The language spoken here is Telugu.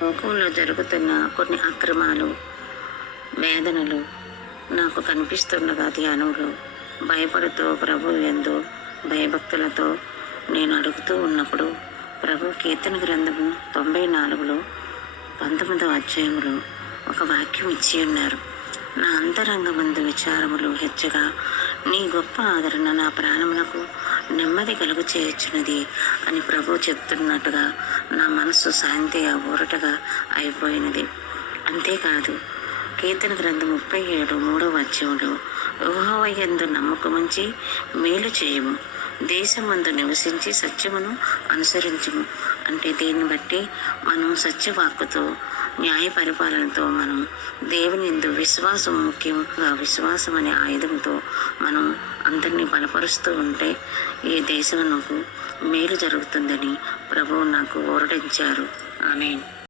లోకంలో జరుగుతున్న కొన్ని అక్రమాలు, వేదనలు నాకు కనిపిస్తుండగా ధ్యానంలో భయపడుతూ ప్రభు యందు భయభక్తులతో నేను అడుగుతూ ఉన్నప్పుడు ప్రభు కీర్తన గ్రంథము 94లో 19వ అధ్యాయంలో ఒక వాక్యం ఇచ్చి ఉన్నారు. నా అంతరంగమందు విచారములు హెచ్చగా నీ గొప్ప ఆదరణ నా ప్రాణములకు నెమ్మది కలుగు చేయొచ్చున్నది అని ప్రభు చెప్తున్నట్టుగా నా మనస్సు శాంతిగా ఊరటగా అయిపోయినది. అంతేకాదు కీర్తన గ్రంథం 37 అధ్యాయంలో యెహోవా యందు నమ్మకముంచి మేలు చేయము, దేశమందు నివసించి సత్యమును అనుసరించము. అంటే దీన్ని బట్టి మనం సత్యవాక్కుతో న్యాయ పరిపాలనతో మనం దేవుని యందు విశ్వాసం, ముఖ్యంగా విశ్వాసం అనే ఆయుధంతో మనం అందరినీ బలపరుస్తూ ఉంటే ఈ దేశమునకు మేలు జరుగుతుందని ప్రభువు నాకు ఊరడించారు. ఆమేన్.